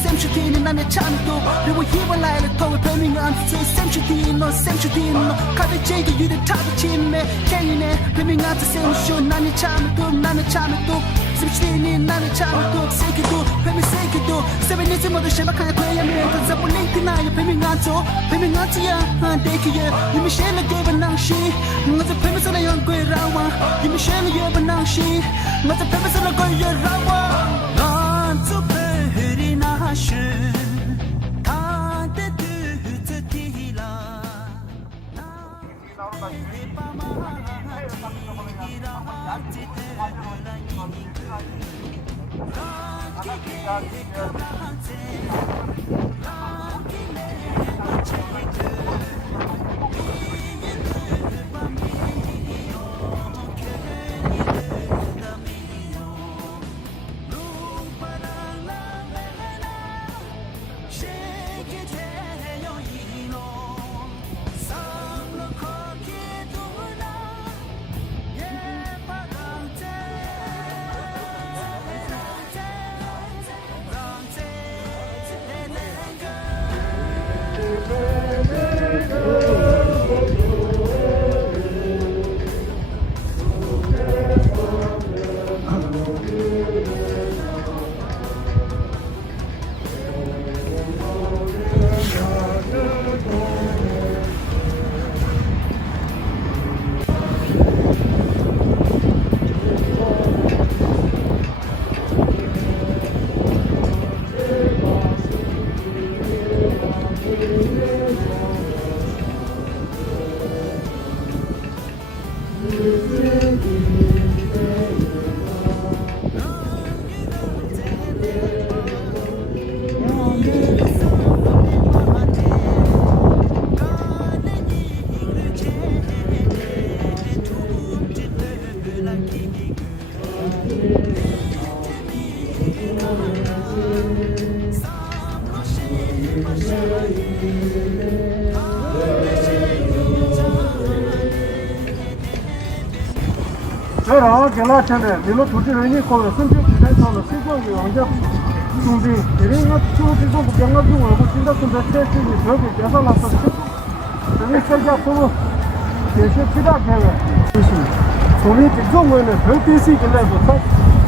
Semchutin and Chamdo, they were here when I told Birmingham on Semchutin or Semchutin, Cabbage, you the top of Chin, Kenny, Birmingham on the same show, Nana Chamdo, Semchutin, Nana Chamdo, Sekido, Pemisekido, 7 of the Shabaka Play and Zapolate, Birmingham to and Daycare, you Michelle gave a Nanshi, not the premise of a young Grey Rawa, you Michelle gave a Nanshi, not the premise of a Grey Rawa. Gela Chande, Milo Tuti Rani Kong, Central Tibetan, the Sequel, Yanga, Tumbi, Ringa, two people, Yanga, who think that the station is very Gasala, the Mr. Japo, the Shipida Kara. So we can go in a 30 level,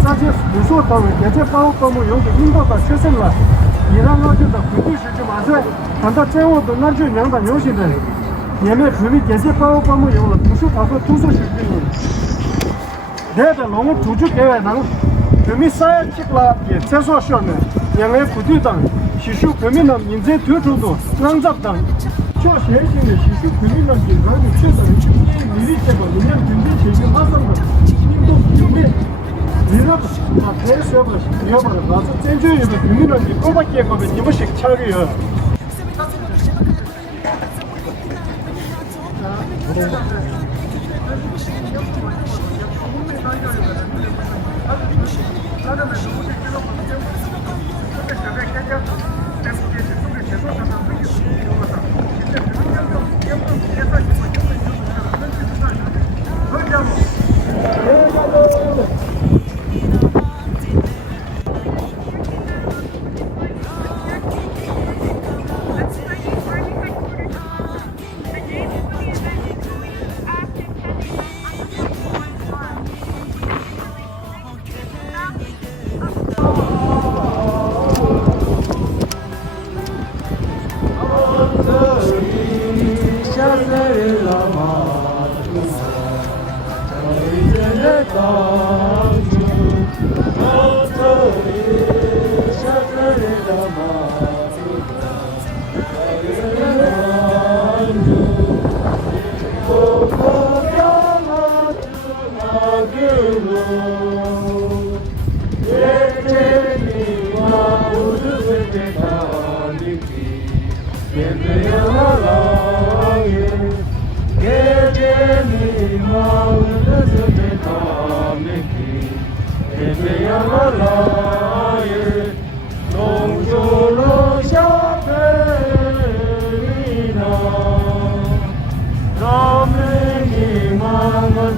such as the sort of get a power from Yoga, Indoka, Chesela, Irana to the British Masa, and the tail of the Naja Yanga Yoshi. Yeme, we get a power from Yoga, to shoot up a 2 There the long to get to me side chipla, get Tesla Shona, Yang Pututan, she should come in and in the Tutudo, runs up down. Church Hashing, she should come in and give her the children, reachable, the young condition, husband, into me. We love a place service, the other, but enjoy the community, over here of the Nimashik Charrier. Amen.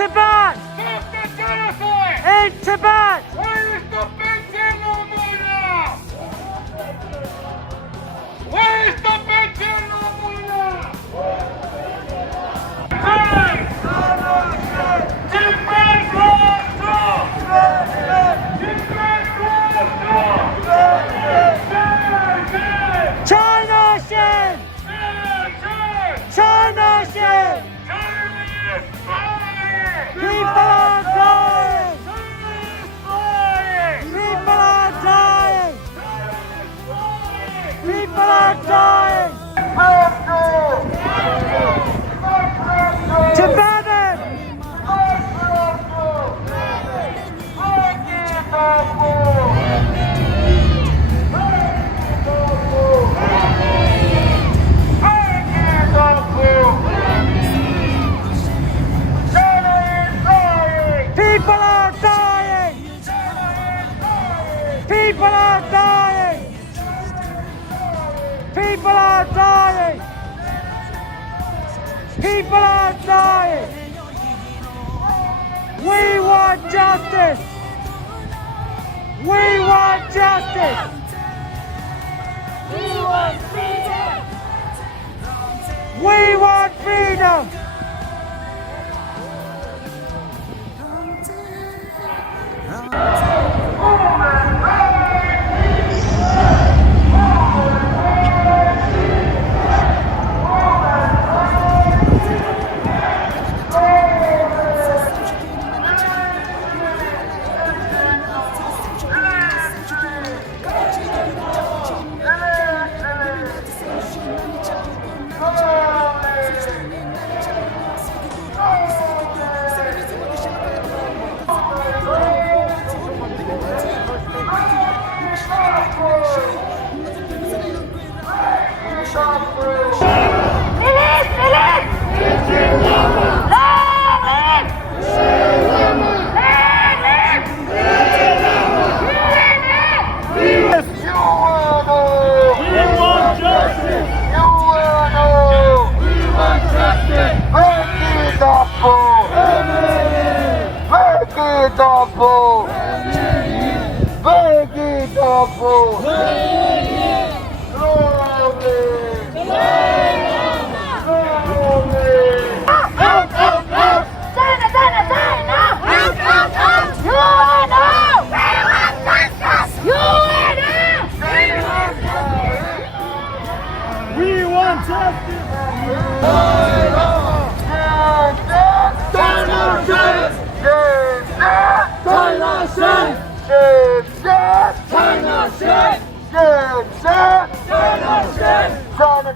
Tibet! In Tibet! China Shin! China Shin! People are dying! People are dying! People are dying! Tibetan! People are dying! People are dying! People are dying! People are dying! We want justice! We want justice! We want freedom! We want freedom!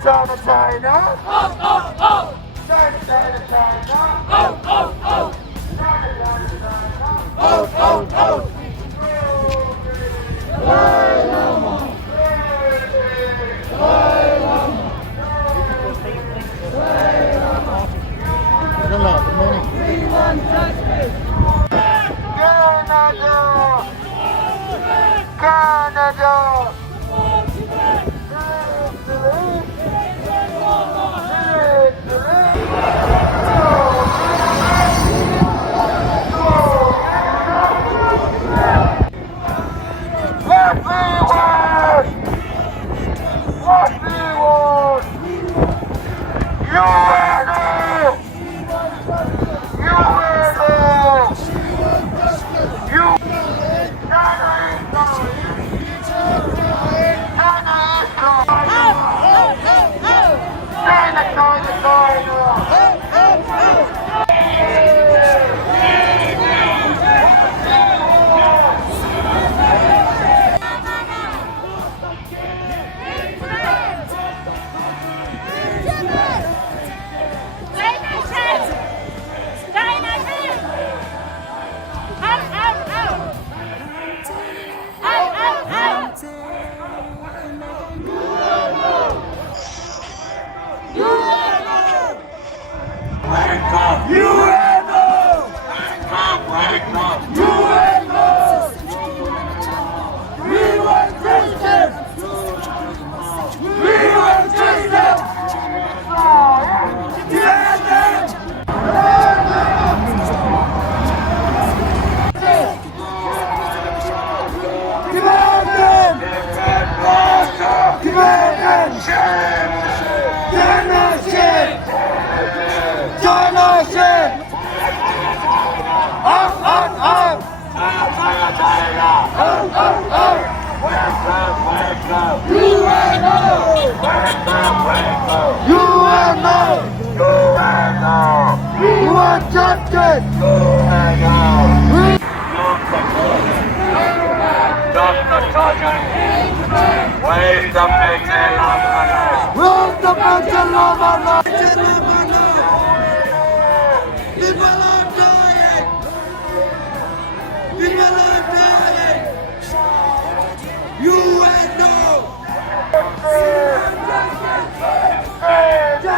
China, China. Oh, oh, oh. China, China, China. Oh, oh, oh. China, China, China. Oh, oh, oh. Dalai Lama. Dalai Lama. Dalai Lama. Hello, good morning. We want justice.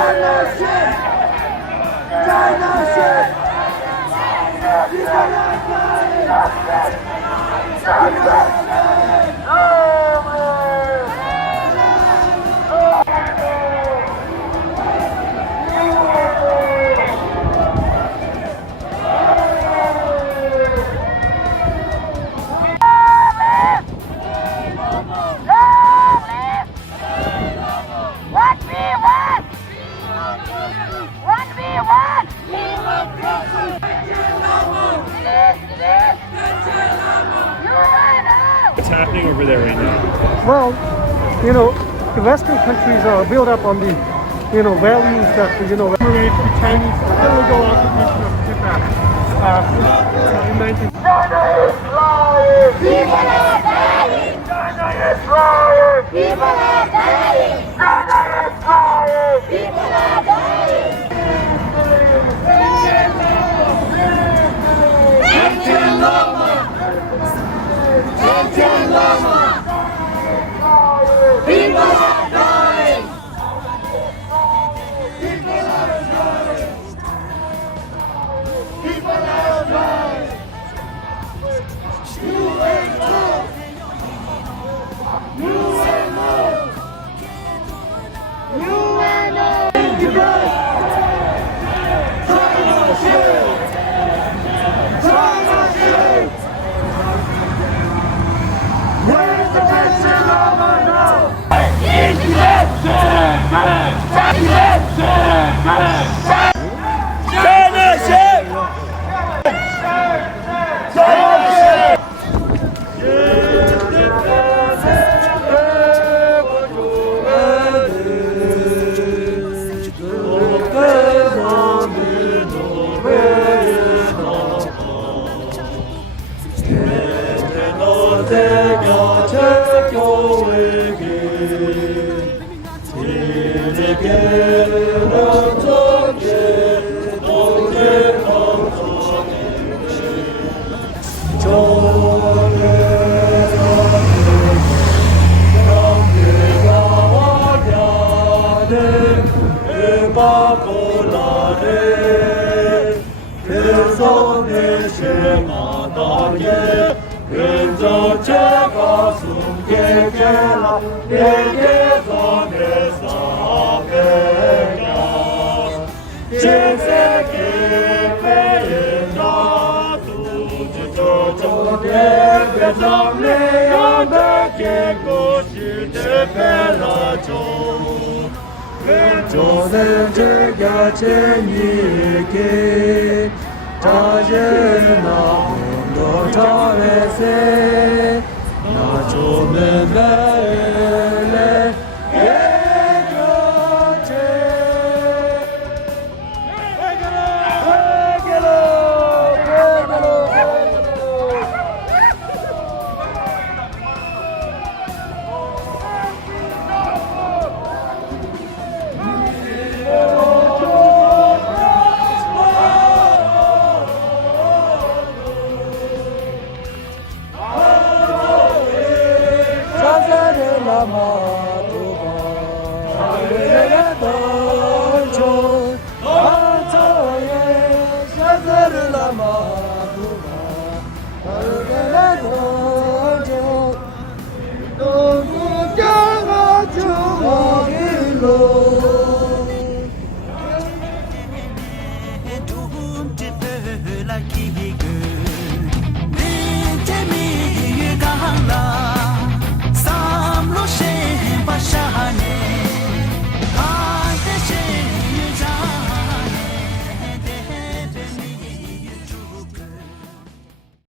Canada. Canada. What's happening over there right now? Well, you know, the Western countries are built up on the, you know, values that, you know, commemorate the Chinese illegal occupation of Tibet in 19... China is flying! People are dying! China is flying! People are dying! China is flying! People are dying! Tibetan Lama! Tibetan Lama! People are dying! People are dying! People are dying! You and more! You and more! 손에 심하다게 은조 제가 숨게게라 내게 손에 사배가 제세기 배인다 두주조조대 배정내양백게 꽃이 대배라죠 은조는 제가 제니게 자제나